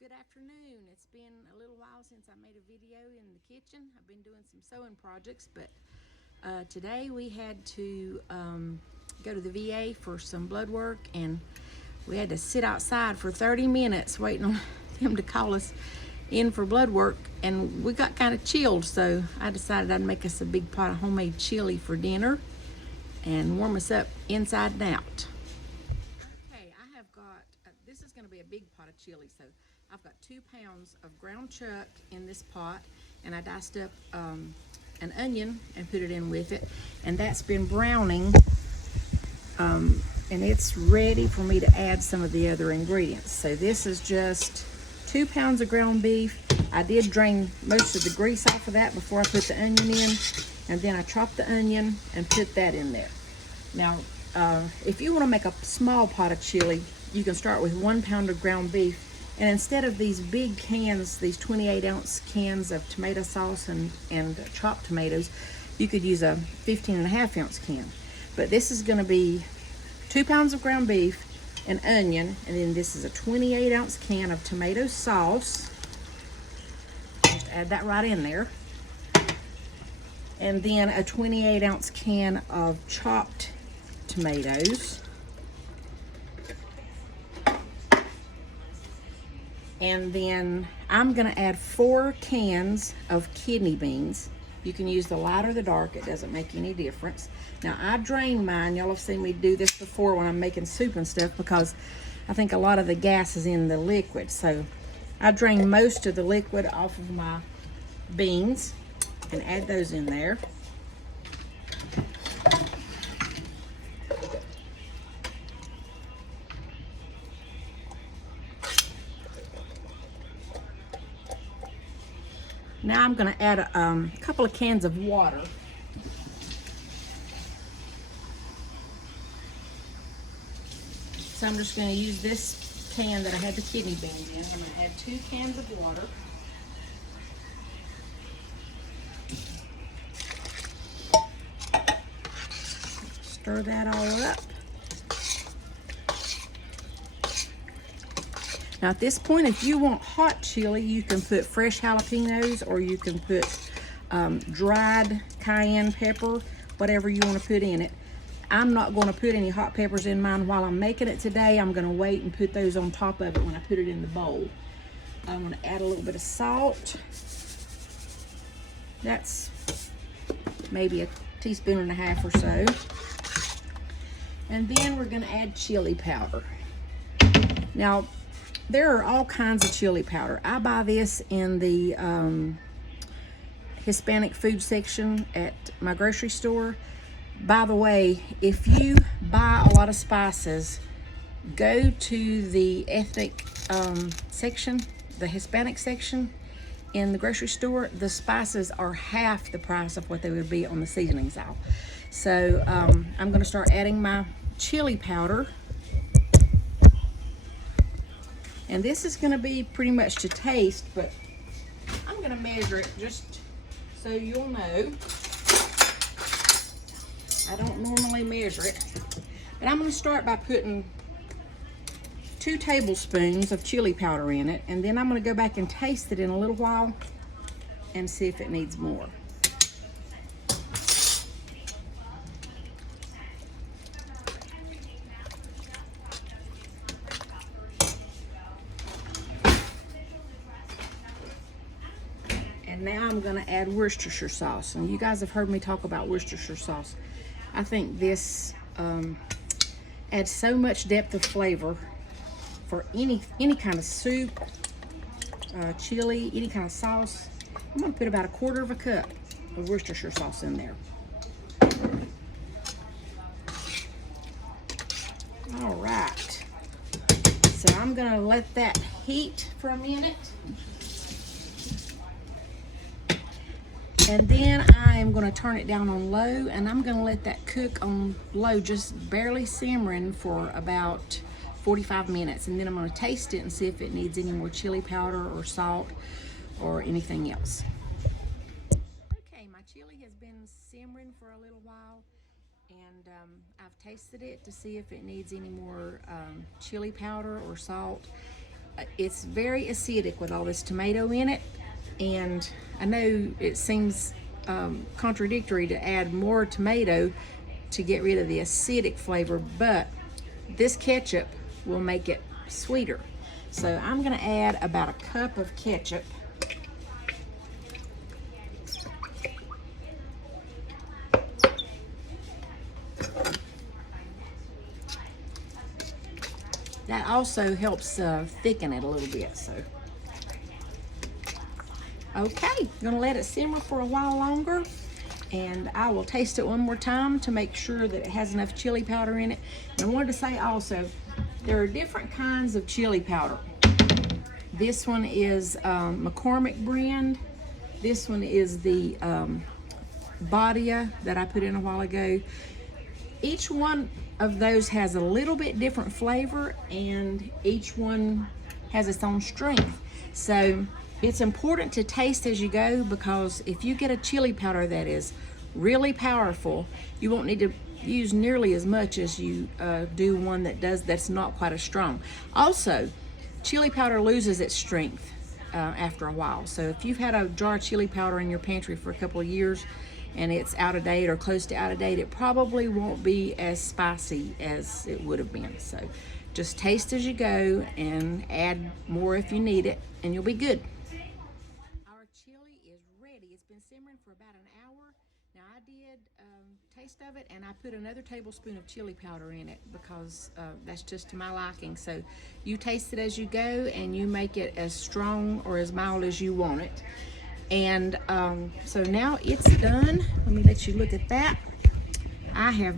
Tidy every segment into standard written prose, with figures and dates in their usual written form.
Good afternoon. It's been a little while since I made a video in the kitchen. I've been doing some sewing projects, but today we had to go to the VA for some blood work, and we had to sit outside for 30 minutes waiting on them to call us in for blood work, and we got kind of chilled, so I decided I'd make us a big pot of homemade chili for dinner and warm us up inside and out. Okay, I have got, this is going to be a big pot of chili, so I've got 2 pounds of ground chuck in this pot, and I diced up an onion and put it in with it, and that's been browning, and it's ready for me to add some of the other ingredients. So this is just 2 pounds of ground beef. I did drain most of the grease off of that before I put the onion in, and then I chopped the onion and put that in there. Now, if you want to make a small pot of chili, you can start with 1 pound of ground beef, and instead of these big cans, these 28-ounce cans of tomato sauce and chopped tomatoes, you could use a 15.5-ounce can. But this is going to be 2 pounds of ground beef, an onion, and then this is a 28-ounce can of tomato sauce. Just add that right in there. And then a 28-ounce can of chopped tomatoes. And then I'm gonna add 4 cans of kidney beans. You can use the light or the dark, it doesn't make any difference. Now I drain mine, y'all have seen me do this before when I'm making soup and stuff, because I think a lot of the gas is in the liquid. So I drain most of the liquid off of my beans and add those in there. Now I'm going to add a couple of cans of water. So I'm just going to use this can that I had the kidney beans in. I'm going to add 2 cans of water. Stir that all up. Now at this point, if you want hot chili, you can put fresh jalapenos, or you can put dried cayenne pepper, whatever you want to put in it. I'm not going to put any hot peppers in mine while I'm making it today. I'm going to wait and put those on top of it when I put it in the bowl. I'm going to add a little bit of salt. That's maybe a teaspoon and a half or so. And then we're going to add chili powder. Now, there are all kinds of chili powder. I buy this in the Hispanic food section at my grocery store. By the way, if you buy a lot of spices, go to the ethnic section, the Hispanic section in the grocery store. The spices are half the price of what they would be on the seasonings aisle. So I'm going to start adding my chili powder. And this is going to be pretty much to taste, but I'm going to measure it just so you'll know. I don't normally measure it, but I'm going to start by putting 2 tablespoons of chili powder in it, and then I'm going to go back and taste it in a little while and see if it needs more. And now I'm going to add Worcestershire sauce. And you guys have heard me talk about Worcestershire sauce. I think this adds so much depth of flavor for any kind of soup, chili, any kind of sauce. I'm going to put about 1/4 cup of Worcestershire sauce in there. All right. So I'm going to let that heat for a minute. And then I am going to turn it down on low, and I'm going to let that cook on low, just barely simmering for about 45 minutes. And then I'm going to taste it and see if it needs any more chili powder or salt or anything else. Okay, my chili has been simmering for a little while, and I've tasted it to see if it needs any more chili powder or salt. it's very acidic with all this tomato in it, and I know it seems contradictory to add more tomato to get rid of the acidic flavor, but this ketchup will make it sweeter. So I'm gonna add about a cup of ketchup. That also helps thicken it a little bit, so. Okay, gonna let it simmer for a while longer, and I will taste it one more time to make sure that it has enough chili powder in it. And I wanted to say also, there are different kinds of chili powder. This one is McCormick brand. This one is the Badia that I put in a while ago. Each one of those has a little bit different flavor, and each one has its own strength. So it's important to taste as you go, because if you get a chili powder that is really powerful, you won't need to use nearly as much as you do one that's not quite as strong. Also, chili powder loses its strength after a while. So if you've had a jar of chili powder in your pantry for a couple of years and it's out of date or close to out of date, it probably won't be as spicy as it would have been. So just taste as you go and add more if you need it, and you'll be good. Our chili is ready. It's been simmering for about an hour. Now I did taste of it, and I put another tablespoon of chili powder in it because that's just to my liking. So you taste it as you go, and you make it as strong or as mild as you want it. And so now it's done. Let me let you look at that. I have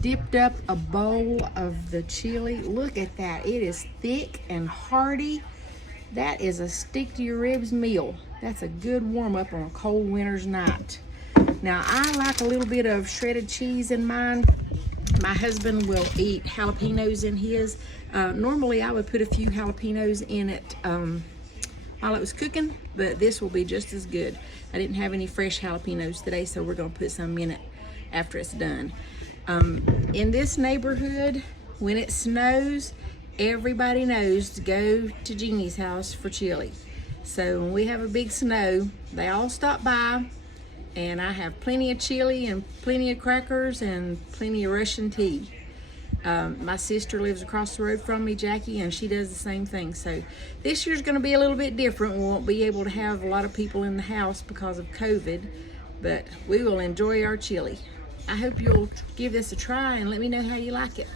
dipped up a bowl of the chili. Look at that. It is thick and hearty. That is a stick to your ribs meal. That's a good warm up on a cold winter's night. Now I like a little bit of shredded cheese in mine. My husband will eat jalapenos in his. Normally I would put a few jalapenos in it while it was cooking, but this will be just as good. I didn't have any fresh jalapenos today, so we're gonna put some in it after it's done. In this neighborhood, when it snows, everybody knows to go to Jeannie's house for chili. So when we have a big snow, they all stop by, and I have plenty of chili and plenty of crackers and plenty of Russian tea. My sister lives across the road from me, Jackie, and she does the same thing. So this year's gonna be a little bit different. We won't be able to have a lot of people in the house because of COVID, but we will enjoy our chili. I hope you'll give this a try and let me know how you like it.